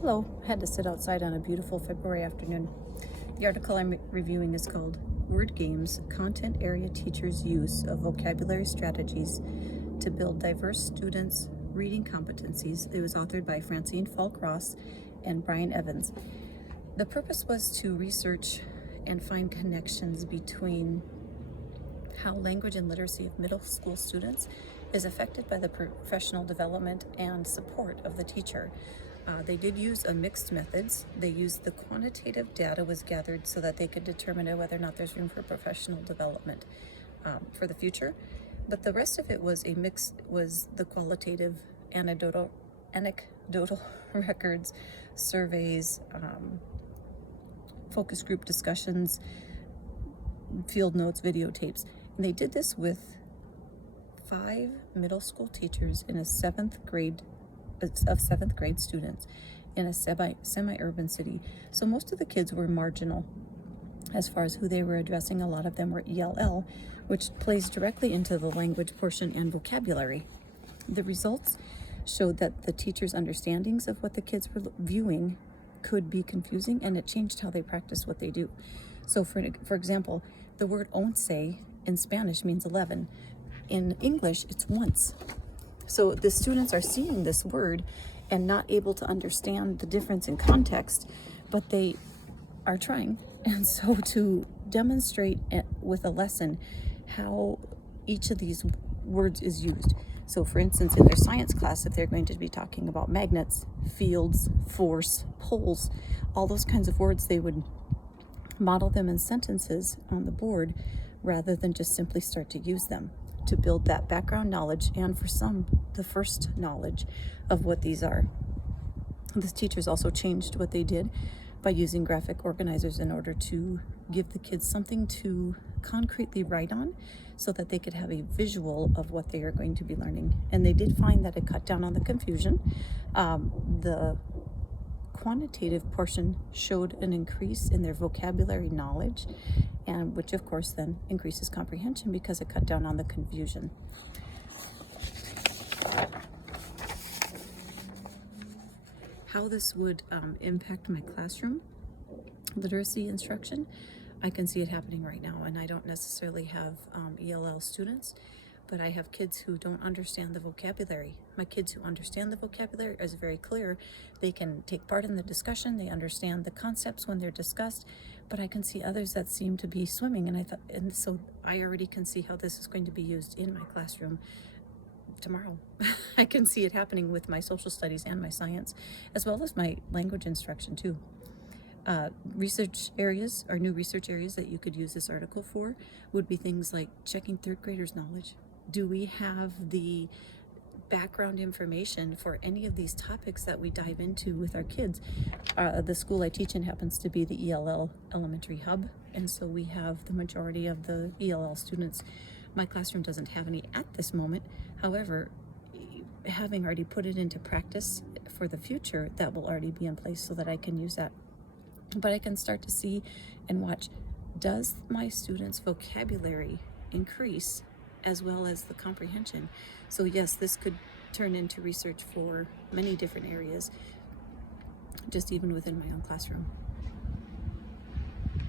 Hello, I had to sit outside on a beautiful February afternoon. The article I'm reviewing is called Word Games, Content Area Teachers' Use of Vocabulary Strategies to Build Diverse Students' Reading Competencies. It was authored by Francine Falk-Ross and Brian Evans. The purpose was to research and find connections between how language and literacy of middle school students is affected by the professional development and support of the teacher. They did use a mixed methods. They used the quantitative data was gathered so that they could determine whether or not there's room for professional development for the future. But the rest of it was was the qualitative anecdotal records, surveys, focus group discussions, field notes, videotapes. And they did this with 5 middle school teachers in a 7th grade students in a semi-urban city. So most of the kids were marginal as far as who they were addressing. A lot of them were ELL, which plays directly into the language portion and vocabulary. The results showed that the teachers' understandings of what the kids were viewing could be confusing, and it changed how they practice what they do. So for example, the word once in Spanish means 11. In English, it's once. So the students are seeing this word and not able to understand the difference in context, but they are trying. And so to demonstrate with a lesson how each of these words is used. So for instance, in their science class, if they're going to be talking about magnets, fields, force, poles, all those kinds of words, they would model them in sentences on the board rather than just simply start to use them, to build that background knowledge, and for some, the first knowledge of what these are. The teachers also changed what they did by using graphic organizers in order to give the kids something to concretely write on so that they could have a visual of what they are going to be learning. And they did find that it cut down on the confusion. The quantitative portion showed an increase in their vocabulary knowledge, and which of course then increases comprehension because it cut down on the confusion. How this would impact my classroom literacy instruction, I can see it happening right now, and I don't necessarily have ELL students, but I have kids who don't understand the vocabulary. My kids who understand the vocabulary is very clear. They can take part in the discussion. They understand the concepts when they're discussed, but I can see others that seem to be swimming. And so I already can see how this is going to be used in my classroom tomorrow. I can see it happening with my social studies and my science, as well as my language instruction too. Research areas or new research areas that you could use this article for would be things like checking 3rd graders' knowledge. Do we have the background information for any of these topics that we dive into with our kids? The school I teach in happens to be the ELL elementary hub, and so we have the majority of the ELL students. My classroom doesn't have any at this moment. However, having already put it into practice for the future, that will already be in place so that I can use that. But I can start to see and watch, does my students' vocabulary increase as well as the comprehension? So yes, this could turn into research for many different areas, just even within my own classroom.